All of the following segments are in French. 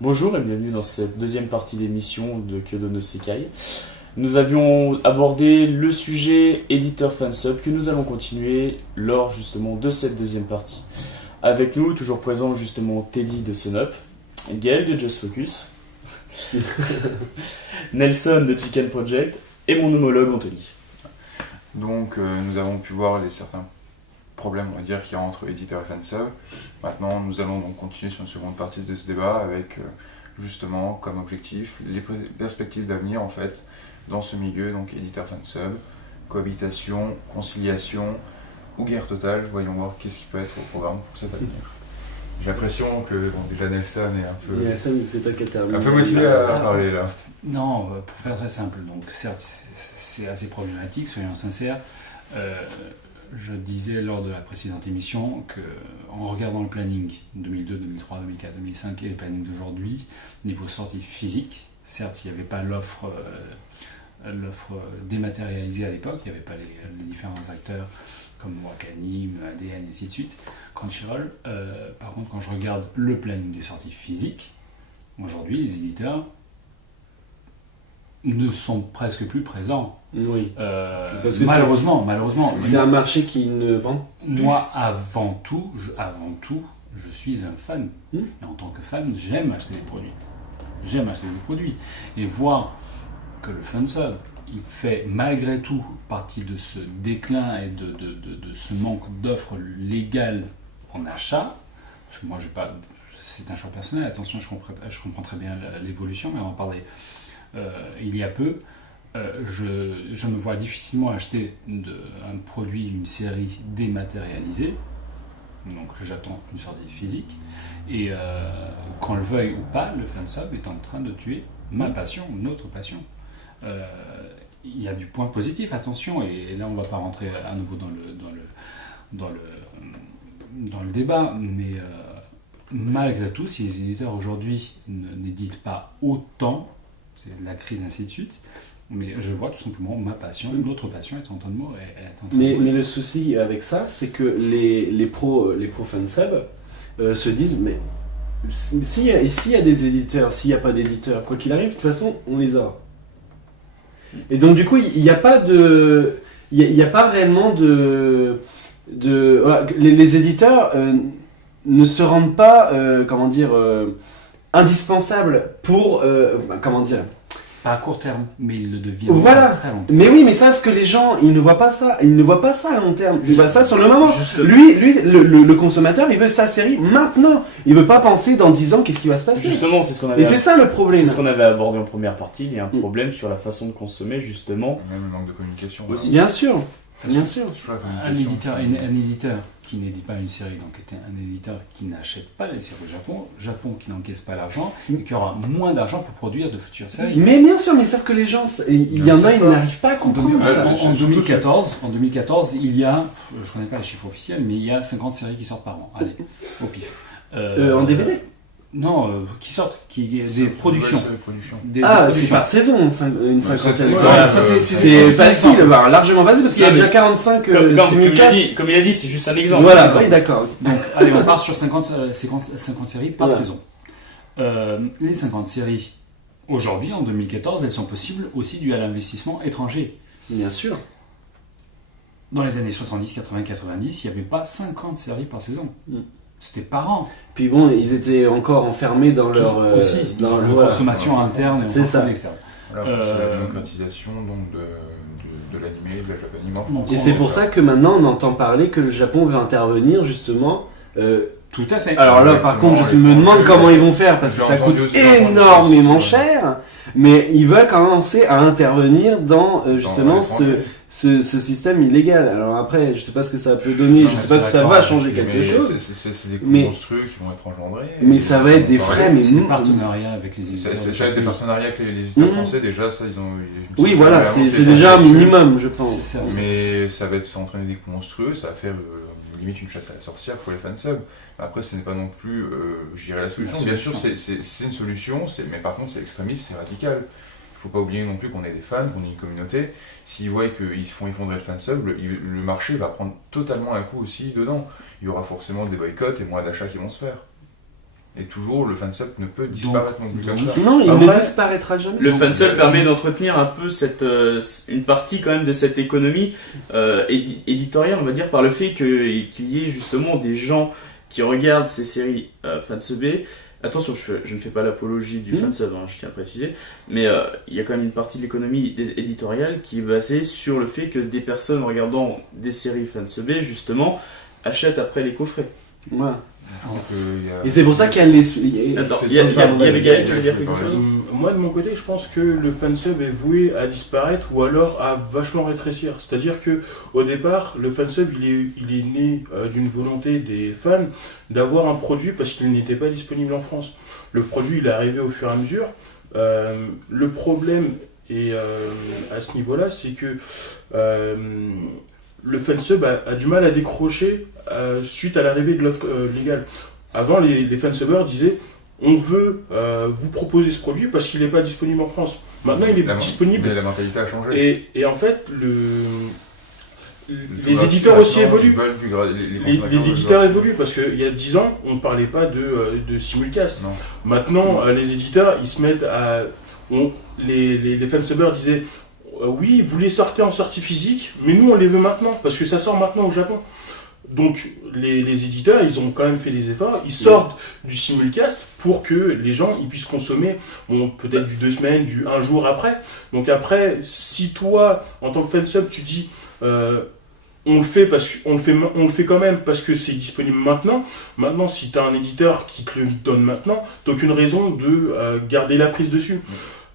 Bonjour et bienvenue dans cette deuxième partie d'émission de Kyodo no Sekai. Nous avions abordé le sujet éditeur fansub que nous allons continuer lors justement de cette deuxième partie. Avec nous, toujours présent justement Teddy de Sunup, Gaël de Just Focus, Nelson de Chicken Project et mon homologue Anthony. Donc nous avons pu voir certains problèmes, on va dire, qu'il y a entre éditeur et fansub. Maintenant, nous allons donc continuer sur une seconde partie de ce débat avec justement comme objectif les perspectives d'avenir en fait dans ce milieu, donc éditeur fansub, cohabitation, conciliation ou guerre totale. Voyons voir qu'est-ce qui peut être au programme pour cet avenir. J'ai l'impression que déjà Nelson est un peu, Nelson, c'est toi qui as terminé. un peu motivé à parler là. Non, pour faire très simple, donc certes c'est assez problématique, soyons sincères. Je disais lors de la précédente émission qu'en regardant le planning 2002, 2003, 2004, 2005 et le planning d'aujourd'hui, niveau sortie physique, certes il n'y avait pas l'offre dématérialisée à l'époque, il n'y avait pas les différents acteurs comme Wakanim, ADN et ainsi de suite, Crunchyroll. Par contre, quand je regarde le planning des sorties physiques, aujourd'hui les éditeurs ne sont presque plus présents. Oui. Parce que malheureusement. C'est un marché qui ne vend. Moi, avant tout, je suis un fan. Et en tant que fan, j'aime acheter des produits. Et voir que le fansub, il fait malgré tout partie de ce déclin et de ce manque d'offres légales en achat, parce que moi, c'est un choix personnel, attention, je comprends très bien l'évolution, mais on en parlait il y a peu. Je me vois difficilement acheter un produit, une série dématérialisée, donc j'attends une sortie physique, et qu'on le veuille ou pas, le fansub est en train de tuer ma passion, notre passion. Il y a du point positif, attention, et là on ne va pas rentrer à nouveau dans le débat, mais malgré tout, si les éditeurs aujourd'hui n'éditent pas autant, c'est de la crise, ainsi de suite. Mais je vois tout simplement ma passion, notre passion est en train de mourir. Mais le souci avec ça, c'est que les pros fansub se disent, mais s'il y a des éditeurs, s'il n'y a pas d'éditeurs, quoi qu'il arrive, de toute façon, on les aura. Et donc du coup, il n'y a pas de... Il n'y a pas réellement de voilà, les éditeurs ne se rendent pas, indispensables pour... Pas à court terme, mais ils le deviennent voilà. À très long terme. Mais oui, mais sauf que les gens, ils ne voient pas ça. Ils ne voient pas ça à long terme. Ils voient ça sur le moment. Lui, le consommateur, il veut sa série maintenant. Il veut pas penser dans 10 ans qu'est-ce qui va se passer. Justement, c'est ce qu'on avait. Et c'est ça le problème. C'est ce qu'on avait abordé en première partie. Il y a un problème sur la façon de consommer, justement. Même le manque de communication. Aussi. Bien sûr. Bien sûr. Un éditeur qui n'édite pas une série, donc est un éditeur qui n'achète pas les séries au Japon qui n'encaisse pas l'argent, et qui aura moins d'argent pour produire de futures séries. Mais bien sûr, mais sauf que les gens, il y en a, ils n'arrivent pas à comprendre ça. En 2014, il y a, je ne connais pas les chiffres officiels, mais il y a 50 séries qui sortent par an. Allez, au pif. En DVD? Non, qui sortent, des productions. C'est par saison, une cinquantaine. Voilà, ça, c'est facile, largement facile, parce qu'il y a déjà 45 comme il a dit, c'est juste un exemple. Voilà, oui, d'accord. Donc, allez, on part sur 50 séries par saison. Les 50 séries, aujourd'hui, en 2014, elles sont possibles aussi dues à l'investissement étranger. Bien sûr. Dans les années 70, 80, 90, il n'y avait pas 50 séries par saison. C'était par an. Puis bon, ils étaient encore enfermés dans leur consommation interne et c'est ça. Externe. Voilà, c'est la démocratisation donc de l'animé, de la japanime. Et c'est pour ça que maintenant on entend parler que le Japon veut intervenir justement. Tout à fait. Alors là, par contre, je me demande comment ils vont faire parce que ça coûte énormément cher. Mais ils veulent commencer à intervenir dans justement ce système illégal. Alors après, je sais pas ce que ça peut donner, je sais pas si ça va changer quelque chose. C'est des coûts monstrueux qui vont être engendrés. Mais ça va être des frais, mais c'est des partenariats avec les éditeurs. Ça va être des partenariats avec les éditeurs français, déjà, ça ils ont. Oui, voilà, c'est déjà un minimum, je pense. Mais ça va entraîner des coûts monstrueux, ça va faire limite une chasse à la sorcière pour les fansubs. Après, ce n'est pas non plus, je dirais, la solution. Bien sûr, c'est une solution, mais par contre, c'est extrémiste, c'est radical. Il ne faut pas oublier non plus qu'on est des fans, qu'on est une communauté. S'ils voient qu'ils font effondrer le fansub, le marché va prendre totalement un coup aussi dedans. Il y aura forcément des boycotts et moins d'achats qui vont se faire. Et toujours, le fansub ne peut disparaître non plus comme ça. Non, il Après, ne disparaîtra jamais. Le fansub permet d'entretenir un peu une partie quand même de cette économie éditoriale, on va dire, par le fait qu'il y ait justement des gens qui regardent ces séries fansubées. Attention, je ne fais pas l'apologie du fansub, je tiens à préciser, mais il y a quand même une partie de l'économie éditoriale qui est basée sur le fait que des personnes regardant des séries fansubées, justement, achètent après les coffrets. Ouais. Donc, Et c'est pour ça qu'il y a les. Attends, il y avait Gaël qui veut dire quelque chose ? Moi, de mon côté, je pense que le fansub est voué à disparaître ou alors à vachement rétrécir. C'est-à-dire que au départ, le fansub, il est né d'une volonté des fans d'avoir un produit parce qu'il n'était pas disponible en France. Le produit, il est arrivé au fur et à mesure. Le problème est à ce niveau-là, c'est que le fansub a du mal à décrocher suite à l'arrivée de l'offre légale. Avant, les fansubbers disaient on veut vous proposer ce produit parce qu'il n'est pas disponible en France. Maintenant, il est disponible. Mais la mentalité a changé. Et en fait, les éditeurs aussi évoluent. Les éditeurs évoluent parce qu'il y a 10 ans, on ne parlait pas de simulcast. Non. Maintenant, les éditeurs, ils se mettent à. Les fansubbers disaient oui, vous les sortez en sortie physique, mais nous on les veut maintenant parce que ça sort maintenant au Japon. Donc les éditeurs, ils ont quand même fait des efforts, ils sortent du simulcast pour que les gens ils puissent consommer peut-être du 2 semaines, du 1 jour après. Donc après, si toi, en tant que fansub, tu dis on le fait quand même parce que c'est disponible maintenant. Maintenant, si tu as un éditeur qui te le donne maintenant, t'as aucune raison de garder la prise dessus.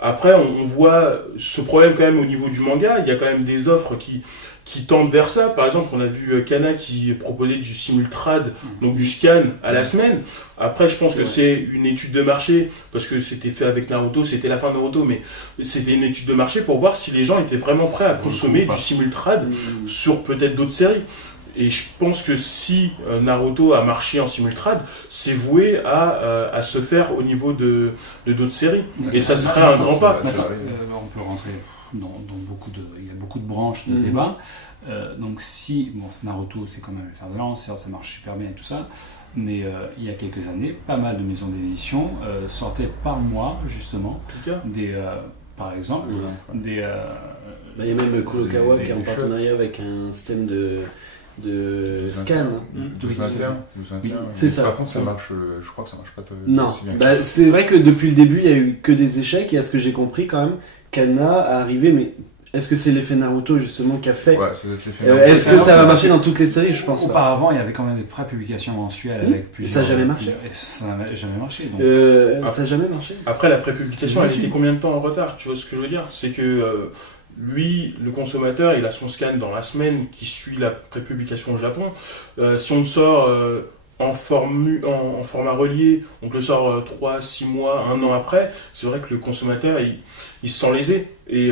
Après, on voit ce problème quand même au niveau du manga. Il y a quand même des offres qui tendent vers ça. Par exemple, on a vu Kana qui proposait du simultrad, donc du scan à la semaine. Après, je pense que c'est une étude de marché, parce que c'était fait avec Naruto, c'était la fin de Naruto, mais c'était une étude de marché pour voir si les gens étaient vraiment prêts à consommer du simultrad sur peut-être d'autres séries. Et je pense que si Naruto a marché en simultrad, c'est voué à se faire au niveau de d'autres séries. Et ça serait un grand pas. On peut rentrer dans il y a beaucoup de branches de débat. Donc si, Naruto c'est quand même le fer de lance, certes ça marche super bien et tout ça, mais il y a quelques années, pas mal de maisons d'édition sortaient par mois justement par exemple, il y a même Kurokawa qui est en partenariat avec un système de scan. C'est ça. Par contre, ça marche, je crois que ça marche pas non. aussi bien. C'est vrai que depuis le début, il y a eu que des échecs, et à ce que j'ai compris quand même, Kana a arrivé, mais est-ce que c'est l'effet Naruto justement qui a fait Ouais, ça doit être l'effet Naruto. Est-ce que ça va marcher dans toutes les séries? Je pense pas. Auparavant, il y avait quand même des pré-publications mensuelles avec plusieurs. Ça n'a jamais marché. Ça n'a jamais marché. Donc. Ça n'a jamais marché. Après, la pré-publication, elle était combien de temps en retard? Tu vois ce que je veux dire? C'est que lui, le consommateur, il a son scan dans la semaine qui suit la pré-publication au Japon. Si on le sort en format relié, on le sort 3, 6 mois, 1 an après, c'est vrai que le consommateur, il se sent lésé. Et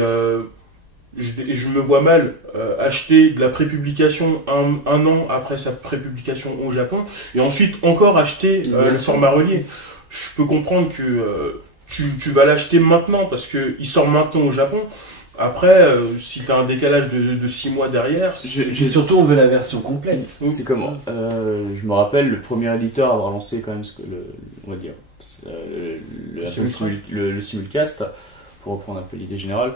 je me vois mal acheter de la prépublication un an après sa prépublication au Japon, et ensuite encore acheter le format relié. Je peux comprendre que tu vas l'acheter maintenant parce qu'il sort maintenant au Japon. Après, si tu as un décalage de 6 mois derrière... Surtout, on veut la version complète. C'est comment je me rappelle, le premier éditeur à avoir lancé quand même on va dire, le simulcast, pour reprendre un peu l'idée générale,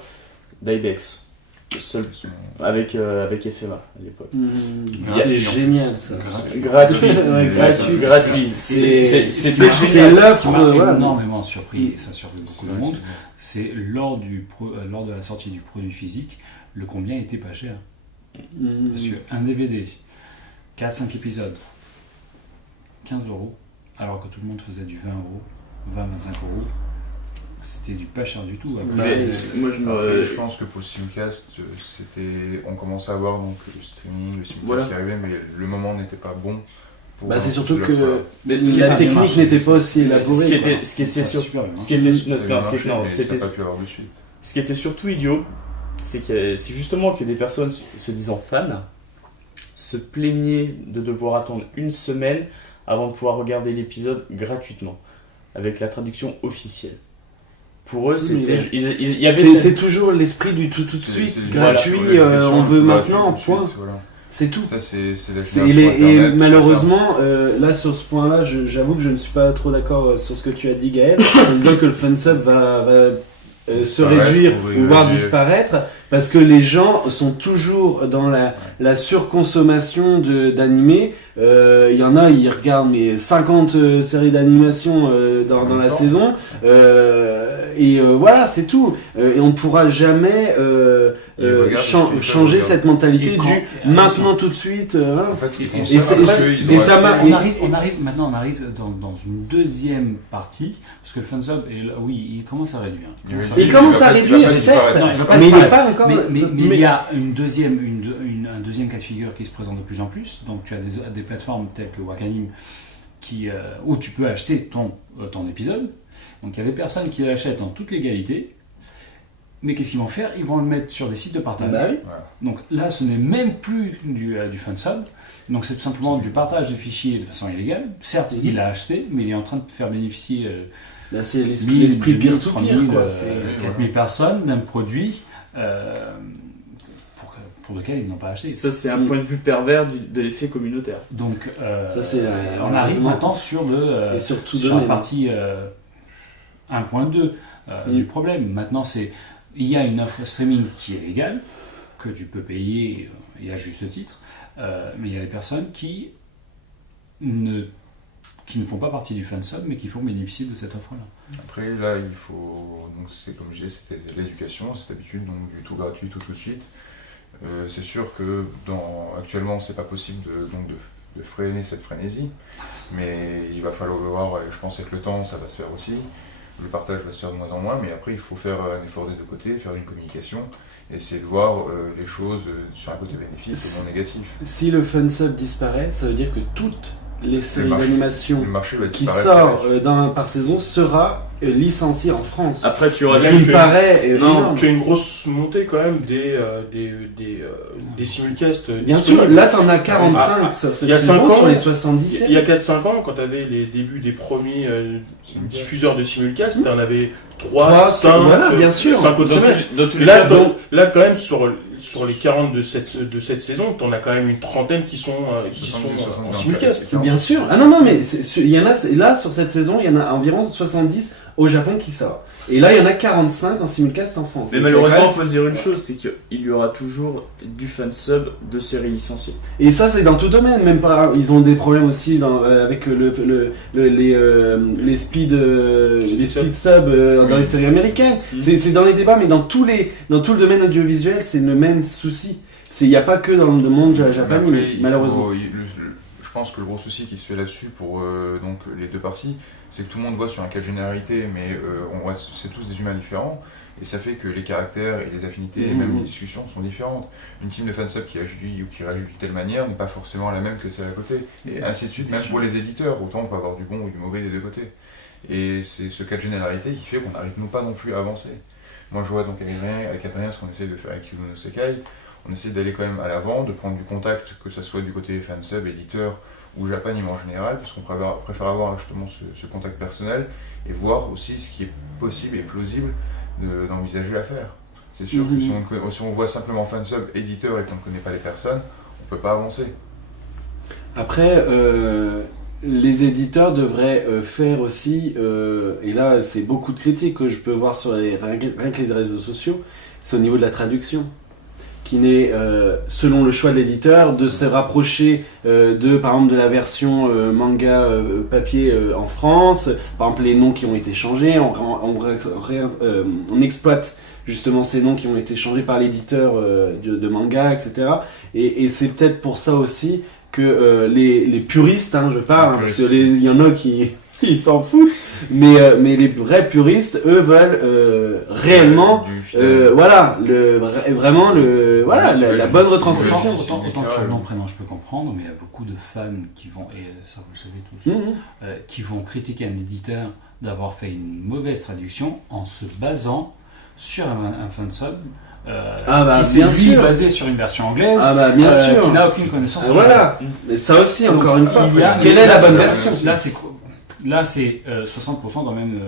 Dybex. Le seul, avec FMA à l'époque. C'est génial ça. Gratuit. C'était génial. C'est l'offre qui m'a énormément surpris, et ça surpris beaucoup de monde. C'est lors de la sortie du produit physique, le combien était pas cher. Parce qu'un DVD, 4-5 épisodes, 15 €, alors que tout le monde faisait du 20 €, 20-25 €. C'était du pas cher du tout. Je pense que pour le simulcast, on commençait à voir donc, le streaming, le simulcast qui arrivait, mais le moment n'était pas bon. C'est surtout que la technique n'était pas aussi élaborée. Ce qui était surtout idiot, c'est justement que des personnes se disant fans se plaignaient de devoir attendre une semaine avant de pouvoir regarder l'épisode gratuitement, avec la traduction officielle. Pour eux, c'est toujours l'esprit du tout de suite, gratuit, on veut maintenant, point. C'est tout. Ça, c'est la Et, génération Internet, et malheureusement, là sur ce point-là, j'avoue que je ne suis pas trop d'accord sur ce que tu as dit, Gaël, en disant que le fansub va se réduire ou voire disparaître, parce que les gens sont toujours dans la surconsommation d'animés. Il y en a, ils regardent 50 séries d'animation dans la saison, voilà, c'est tout. Et on ne pourra jamais changer cette mentalité maintenant tout de suite. Voilà. En fait, on arrive dans une deuxième partie, parce que le fansub, oui, il commence à réduire. Il commence à réduire, certes, mais il n'est pas encore... Mais il y a un deuxième cas de figure qui se présente de plus en plus. Donc tu as des plateformes telles que Wakanim où tu peux acheter ton épisode. Donc il y a des personnes qui l'achètent en toute légalité. Mais qu'est-ce qu'ils vont faire? Ils vont le mettre sur des sites de partage. Bah oui. Donc là, ce n'est même plus du fansub. Donc c'est tout simplement du partage de fichiers de façon illégale. Certes, il l'a acheté, mais il est en train de faire bénéficier c'est l'esprit peer-to-peer, quoi. 4000 personnes d'un produit pour lequel ils n'ont pas acheté. Ça, c'est un point de vue pervers de l'effet communautaire. Donc, ça, on arrive maintenant sur la partie 1.2 du problème. Maintenant, il y a une offre streaming qui est légale, que tu peux payer et à juste titre, mais il y a des personnes qui ne font pas partie du fansub, mais qui font bénéficier de cette offre-là. Après, là, il faut... Donc, c'est comme je disais, c'était l'éducation, cette habitude, donc du tout gratuit, tout de suite. C'est sûr que actuellement, c'est pas possible de freiner cette frénésie, mais il va falloir le voir, je pense avec le temps, ça va se faire aussi. Le partage va se faire de moins en moins, mais après, il faut faire un effort des deux côtés, faire une communication, et essayer de voir les choses sur un côté bénéfique et non négatif. Si le fansub disparaît, ça veut dire que toutes les séries d'animation qui sortent par saison sera licenciée en France. Après, tu auras tu as une grosse montée quand même des simulcasts. Bien sûr, là tu en as 45 sur cette saison sur les 77. Il y a 4-5 ans, quand tu avais les débuts des premiers diffuseurs de simulcast, tu en avais 3, 5, voilà, bien sûr. 5 au trimestre. Là, quand même, sur les 40 de cette saison, tu en as quand même une trentaine qui sont en simulcast. Bien sûr. Ah non, mais il y en a, là, sur cette saison, il y en a environ 70 au Japon qui sort. Et là, il y en a 45 en simulcast en France. Mais malheureusement, il faut se dire une chose, c'est qu'il y aura toujours du fansub de séries licenciées. Et ça, c'est dans tout domaine. Même pas, ils ont des problèmes aussi avec les speed sub dans les séries américaines. C'est dans les débats, mais dans tout le domaine audiovisuel, c'est le même souci. Il n'y a pas que dans le monde japonais, malheureusement. Je pense que le gros souci qui se fait là-dessus pour donc les deux parties, c'est que tout le monde voit sur un cas de généralité, mais c'est tous des humains différents, et ça fait que les caractères et les affinités, et même les discussions sont différentes. Une team de fansub qui réagit ou qui réagit de telle manière n'est pas forcément la même que celle à côté, et ainsi de suite, même pour les éditeurs, autant on peut avoir du bon ou du mauvais des deux côtés. Et c'est ce cas de généralité qui fait qu'on n'arrive pas non plus à avancer. Moi je vois donc avec Adrien ce qu'on essaie de faire avec Kyodo no Sekai. On essaie d'aller quand même à l'avant, de prendre du contact, que ce soit du côté fansub, éditeur ou Japanim en général, parce qu'on préfère avoir justement ce contact personnel et voir aussi ce qui est possible et plausible d'envisager à faire. C'est sûr que si on voit simplement fansub, éditeur et qu'on ne connaît pas les personnes, on ne peut pas avancer. Après, les éditeurs devraient faire aussi, et là c'est beaucoup de critiques que je peux voir sur rien que les réseaux sociaux, c'est au niveau de la traduction. Qui n'est, selon le choix de l'éditeur, de se rapprocher par exemple de la version manga papier en France, par exemple les noms qui ont été changés, on exploite justement ces noms qui ont été changés par l'éditeur de manga, etc. Et c'est peut-être pour ça aussi que les puristes, je parle, parce qu'il y en a qui s'en foutent, mais les vrais puristes, eux, veulent réellement, la bonne retranscription. Autant sur le nom prénom, je peux comprendre, mais il y a beaucoup de fans qui vont, et ça vous le savez tous, qui vont critiquer un éditeur d'avoir fait une mauvaise traduction en se basant sur un fansub. Qui s'est basé sur une version anglaise, qui n'a aucune connaissance. Voilà, mais ça aussi, encore une fois, quelle est la bonne version? Là, c'est 60% quand même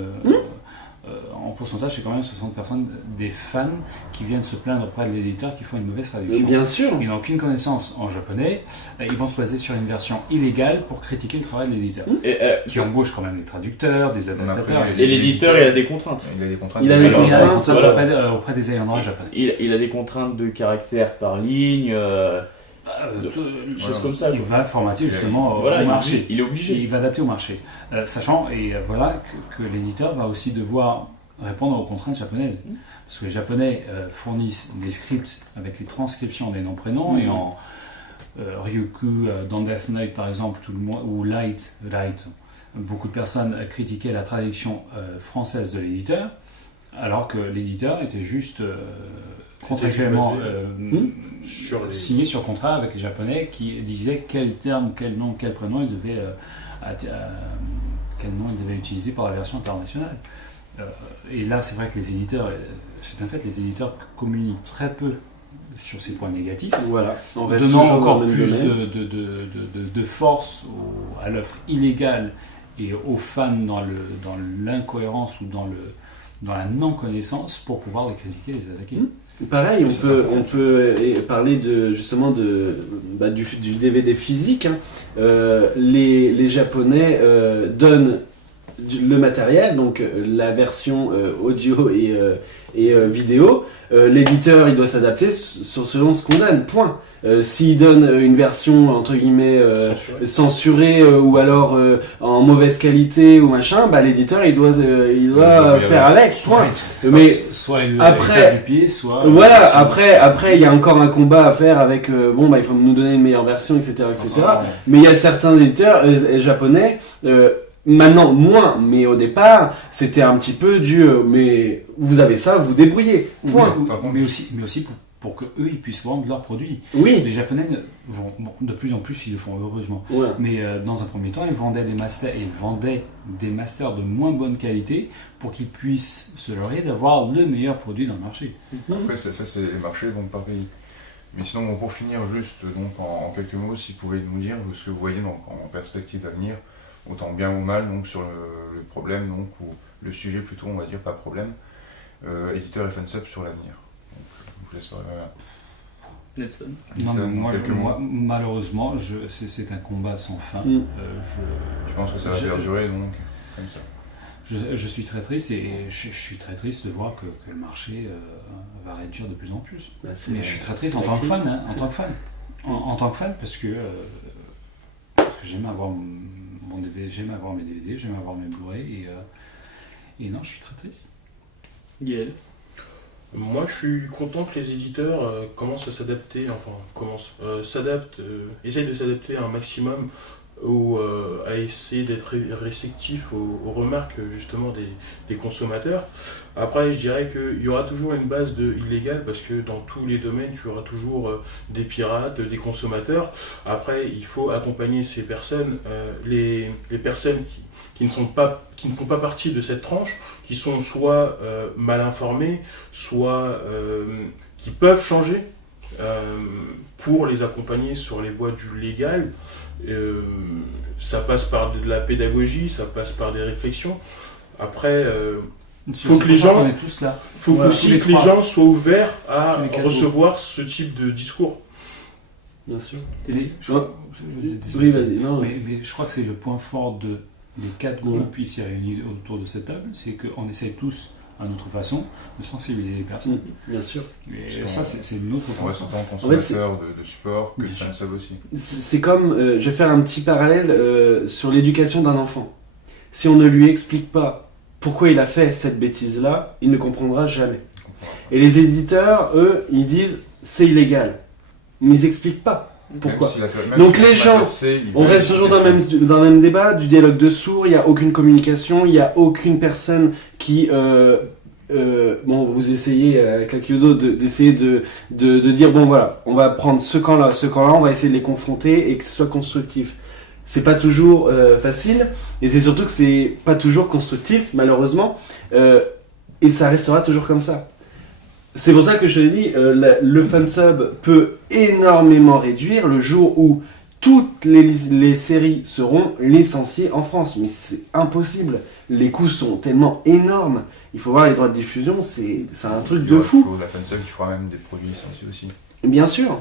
en pourcentage, c'est quand même 60% des fans qui viennent se plaindre auprès de l'éditeur qui font une mauvaise traduction. Bien sûr. Ils n'ont aucune connaissance en japonais, ils vont se baser sur une version illégale pour critiquer le travail de l'éditeur. Qui embauche quand même des traducteurs, des adaptateurs. Et l'éditeur, il a des contraintes. Il a des contraintes. Il a des contraintes. Auprès des ayants droit japonais. Il a des contraintes de caractère par ligne, choses comme ça. Il va formater justement Voilà, au marché. Il est obligé. Il va adapter au marché. Sachant voilà, que l'éditeur va aussi devoir répondre aux contraintes japonaises. Parce que les Japonais fournissent des scripts avec les transcriptions des noms-prénoms et en Ryuku, dans Death Note par exemple, ou Light, beaucoup de personnes critiquaient la traduction française de l'éditeur, alors que l'éditeur était juste contractuellement signé sur contrat avec les Japonais qui disaient quel terme, quel nom, quel prénom il devait utiliser pour la version internationale. Et là, c'est vrai que les éditeurs, c'est un fait, les éditeurs communiquent très peu sur ces points négatifs, voilà, on reste donnant toujours encore dans le même plus domaine. de force à l'œuvre illégale et aux fans dans l'incohérence ou dans la non-connaissance pour pouvoir les critiquer, les attaquer. Pareil, on peut parler justement du DVD physique. Hein. Les Japonais donnent le matériel, donc la version audio et vidéo. L'éditeur, il doit s'adapter selon ce qu'on donne, point. S'il donne une version entre guillemets censurée ou alors en mauvaise qualité ou machin, l'éditeur il doit faire avec, point. Mais soit il après du pied, soit voilà, après il y a encore un combat à faire avec il faut nous donner une meilleure version, etc. Mais il y a certains éditeurs japonais maintenant moins, mais au départ c'était un petit peu mais vous avez ça, vous débrouillez, point. Mais aussi pour que eux ils puissent vendre leurs produits. Oui. Les Japonais vont de plus en plus, ils le font heureusement. Ouais. Mais dans un premier temps, ils vendaient des masters de moins bonne qualité pour qu'ils puissent se leurrer d'avoir le meilleur produit dans le marché. Après, ça c'est les marchés donc par pays. Mais sinon, pour finir, juste donc en quelques mots, si vous pouvez nous dire ce que vous voyez donc, en perspective d'avenir, autant bien ou mal donc sur le problème donc ou le sujet plutôt, on va dire pas problème, éditeur et fansub sur l'avenir. Nelson. Moi, malheureusement, c'est un combat sans fin. Tu penses que ça va perdurer donc comme ça? Je suis très triste et je suis très triste de voir que le marché va réduire de plus en plus. Mais je suis très triste en tant que fan, en tant que fan, parce que j'aime avoir mon DVD, j'aime avoir mes DVD, j'aime avoir mes Blu-ray et non, je suis très triste. Gaël. Moi, je suis content que les éditeurs commencent à s'adapter, essayent de s'adapter un maximum ou à essayer d'être réceptifs aux remarques justement des consommateurs. Après, je dirais qu'il y aura toujours une base de illégal parce que dans tous les domaines, tu auras toujours des pirates, des consommateurs. Après, il faut accompagner ces personnes, les personnes qui ne font pas partie de cette tranche, qui sont soit mal informés, soit qui peuvent changer, pour les accompagner sur les voies du légal. Ça passe par de la pédagogie, ça passe par des réflexions. Après, faut que les gens, faut aussi que les gens soient ouverts à recevoir ce type de discours. Bien sûr. Mais je crois que c'est le point fort des 4 groupes ici réunis autour de cette table, c'est qu'on essaie tous, à notre façon, de sensibiliser les personnes. Bien sûr. Et ça, c'est notre point. On reste autant consommateur de support que de fansub aussi. C'est comme, je vais faire un petit parallèle sur l'éducation d'un enfant. Si on ne lui explique pas pourquoi il a fait cette bêtise-là, il ne comprendra jamais. Et les éditeurs, eux, ils disent c'est illégal. Mais ils n'expliquent pas. Pourquoi? Donc les gens, on reste toujours dans le même débat, du dialogue de sourds, il n'y a aucune communication, il n'y a aucune personne qui... vous essayez avec la Kyodo d'essayer de dire bon voilà, on va prendre ce camp-là, on va essayer de les confronter et que ce soit constructif. C'est pas toujours facile, et c'est surtout que c'est pas toujours constructif, malheureusement, et ça restera toujours comme ça. C'est pour ça que je te dis, le fansub peut énormément réduire le jour où toutes les séries seront licenciées en France. Mais c'est impossible. Les coûts sont tellement énormes. Il faut voir les droits de diffusion, c'est un truc de fou. La fansub qui fera même des produits licenciés aussi. Bien sûr.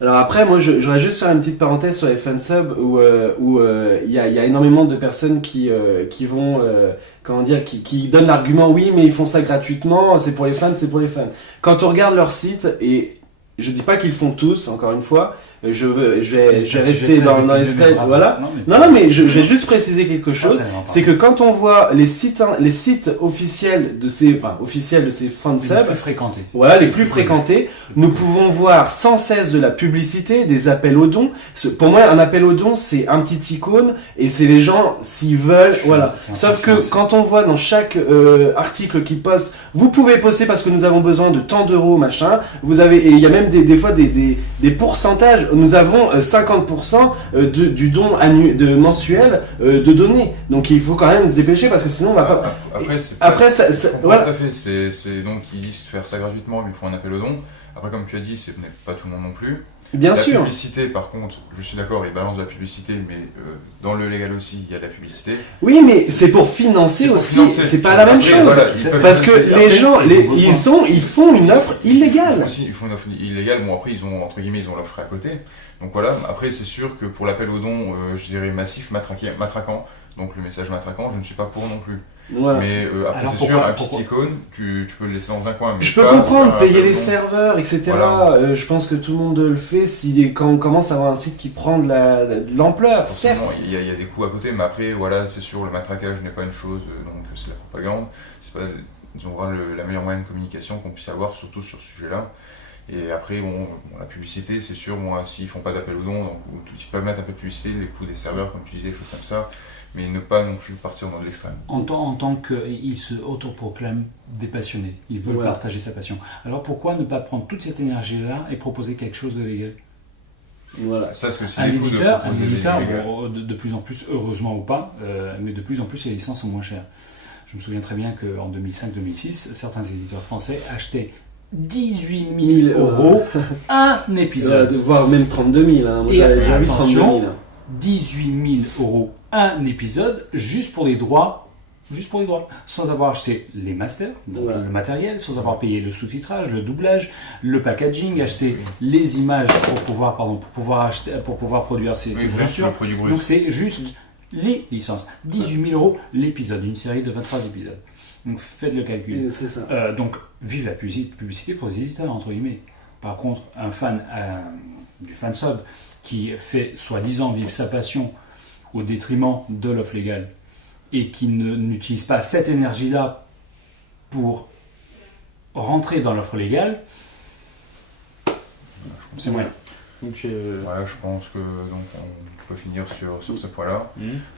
Alors après, moi, j'aurais juste faire une petite parenthèse sur les fansubs où y a énormément de personnes qui vont, qui donnent l'argument, oui, mais ils font ça gratuitement, c'est pour les fans, c'est pour les fans. Quand on regarde leur site, et je dis pas qu'ils le font tous, encore une fois, je vais rester dans l'esprit, voilà. Non, mais je vais juste préciser quelque chose, c'est que quand on voit les sites officiels de ces fansubs, les plus fréquentés. Voilà, les plus fréquentés, nous pouvons voir sans cesse de la publicité, des appels aux dons. Pour moi, un appel aux dons, c'est un petit icône, et c'est les gens, s'ils veulent, voilà. Sauf que quand on voit dans chaque article qu'ils postent, vous pouvez poster parce que nous avons besoin de tant d'euros, machin, et il y a même des fois des pourcentages. Nous avons 50% du don mensuel de données. Donc il faut quand même se dépêcher parce que sinon on va pas. Après, voilà. Tout à fait. C'est donc ils disent faire ça gratuitement, mais ils font un appel aux dons. Après, comme tu as dit, ce n'est pas tout le monde non plus. Bien sûr. La publicité, par contre, je suis d'accord, ils balancent de la publicité, mais dans le légal aussi, il y a de la publicité. Oui, mais c'est pour financer aussi. C'est pas la même chose. Voilà, parce que les gens, ils font une offre illégale. Ils font une offre illégale. Bon, après, ils ont l'offre à côté. Donc voilà. Après, c'est sûr que pour l'appel aux dons, je dirais massif, matraquant. Donc le message matraquant, je ne suis pas pour non plus. Ouais. Mais après, c'est sûr, un petit icône, tu peux le laisser dans un coin. Mais je peux comprendre, payer les serveurs, etc. Voilà. Je pense que tout le monde le fait quand on commence à avoir un site qui prend de l'ampleur, certes. Il y a des coûts à côté, mais après, voilà, c'est sûr, le matraquage n'est pas une chose, donc c'est la propagande. C'est pas, disons, la meilleure moyen de communication qu'on puisse avoir, surtout sur ce sujet-là. Et après, la publicité, c'est sûr, moi, s'ils font pas d'appel aux dons, donc ils peuvent mettre un peu de publicité, les coûts des serveurs, comme tu disais, des choses comme ça. Mais ne pas non plus partir dans l'extrême. En tant qu'ils se autoproclament des passionnés, ils veulent partager sa passion. Alors pourquoi ne pas prendre toute cette énergie-là et proposer quelque chose de légal ? Voilà. Ça, c'est aussi un éditeur, de plus en plus, heureusement ou pas, mais de plus en plus les licences sont moins chères. Je me souviens très bien qu'en 2005-2006, certains éditeurs français achetaient 18 000 euros un épisode. Voire même 32 000. Hein. Moi, j'avais déjà vu 32 000. 18 000 euros un épisode juste pour les droits, sans avoir acheté les masters, donc le matériel, sans avoir payé le sous-titrage, le doublage, le packaging, acheter les images pour pouvoir produire ces brochures. Donc c'est juste les licences. 18 000 euros l'épisode, une série de 23 épisodes. Donc faites le calcul. C'est ça. Donc vive la publicité pour les éditeurs, entre guillemets. Par contre, un fan du fansub qui fait soi-disant vivre sa passion au détriment de l'offre légale et qui n'utilise pas cette énergie-là pour rentrer dans l'offre légale, c'est moyen. Donc, voilà, je pense que donc, on peut finir sur ce point-là.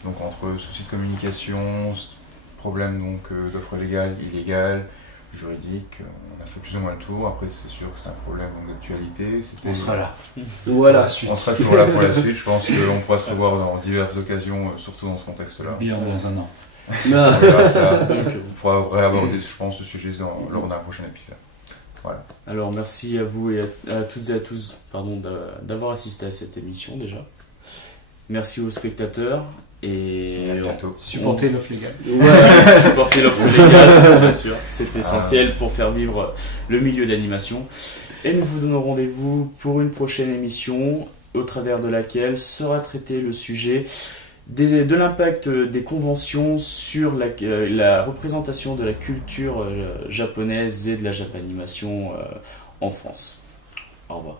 Donc entre soucis de communication, problème d'offre légale, illégale, juridique, on a fait plus ou moins le tour. Après, c'est sûr que c'est un problème d'actualité. On sera là. Voilà. On sera toujours là pour la suite. Je pense qu'on pourra se revoir dans diverses occasions, surtout dans ce contexte-là. Bien dans un an. On verra ça. On pourra réaborder, je pense, ce sujet lors d'un prochain épisode. Voilà. Alors, merci à vous et à toutes et à tous d'avoir assisté à cette émission déjà. Merci aux spectateurs. Et à bientôt. Supporter l'offre légale. Ouais, supporter l'offre légale, bien sûr. C'est essentiel pour faire vivre le milieu d'animation. Et nous vous donnons rendez-vous pour une prochaine émission, au travers de laquelle sera traité le sujet de l'impact des conventions sur la représentation de la culture japonaise et de la japanimation en France. Au revoir.